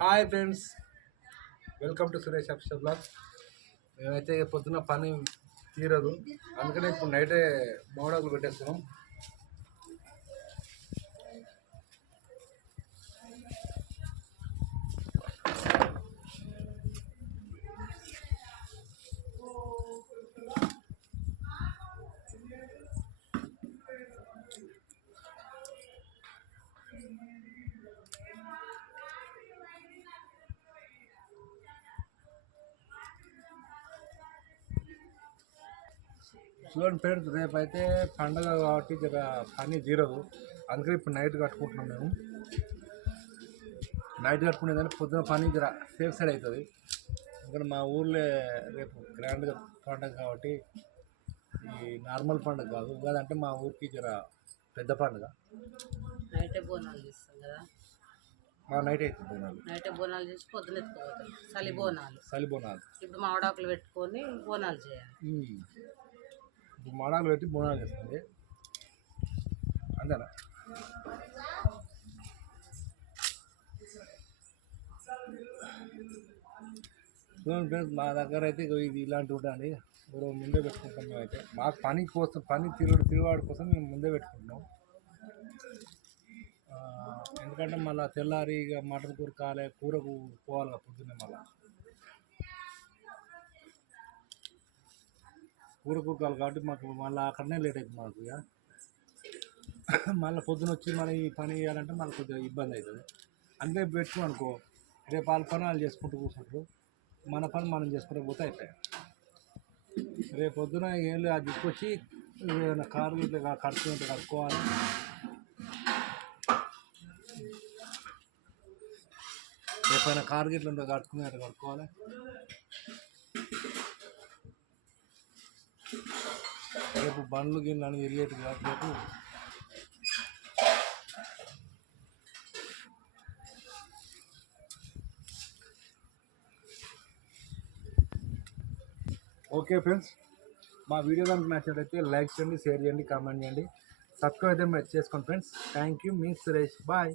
Hi friends, welcome to Suresh official blog. మేమైతే పొద్దున్న పని తీరదు, అందుకనే ఇప్పుడు నైటే మోడాకులు పెట్టేస్తున్నాం. చూడండి ఫ్రెండ్స్, రేపైతే పండగ కాబట్టి జర పని తీరదు, అందుకని ఇప్పుడు నైట్ కట్టుకుంటున్నాం. మేము నైట్ కట్టుకునేదాన్ని పొద్దున పని జర సేఫ్ సైడ్ అవుతుంది. ఇక్కడ మా ఊర్లో రేపు గ్రాండ్గా పండుగ కాబట్టి ఈ నార్మల్ పండుగ కాదు, ఉగాది అంటే మా ఊరికి జర పెద్ద పండుగ. నైటే బోనాలు చేస్తాం కదా, మా నైట్ అవుతుంది బోనాలు. నైటే బోనాలు చేసి పొద్దున ఎత్తుకోపోతాం. చలి బోనాలు ఇప్పుడు మామిడాకులు పెట్టుకొని బోనాలు చేయాలి. ఇప్పుడు మాడాకులు పెట్టి బోనాలు చేస్తుంది అంతేనా. చూడండి ఫ్రెండ్స్, మా దగ్గర అయితే ఇది ఇలాంటివి ఉంటాయండి. ఇప్పుడు ముందే పెట్టుకుంటాం. మేమైతే మాకు పని కోసం, పని తిరుగుబాటు కోసం మేము ముందే పెట్టుకుంటున్నాం. ఎందుకంటే మళ్ళీ తెల్లారి ఇక మటన్ కూర కాలే, కూరకు పోవాలి కదా పొద్దున్నే. మళ్ళీ కూరకు కావాలి కాబట్టి మాకు మళ్ళీ అక్కడనే లేట్ అవుతుంది మాకు. ఇక మళ్ళీ పొద్దున వచ్చి మనం ఈ పని చేయాలంటే మనకు కొద్దిగా ఇబ్బంది అవుతుంది. అందుకే పెట్టుకుని అనుకో, రేపు వాళ్ళ పని వాళ్ళు చేసుకుంటూ కూర్చుంటారు, మన పని మనం చేసుకుంటూ పోతే అయిపోయాయి. రేపు పొద్దున ఏం లేదు, అది తీసుకొచ్చి ఏదైనా కారు ఇట్లా కడుతుంటే కడుక్కోవాలి. రేపైనా కారు గిట్ల ఉంటే కట్టుకుని అట్లా కడుక్కోవాలి. రేపు బండ్లు గిన్నెలు అని తిరిగేటి కాదు రేపు. ఓకే ఫ్రెండ్స్, మా వీడియో కనుక నచ్చినట్లయితే లైక్ చేయండి, షేర్ చేయండి, కామెంట్ చేయండి, సబ్స్క్రైబ్ అయితే చేసుకోండి ఫ్రెండ్స్. థ్యాంక్ యూ, మీ సురేష్. బాయ్.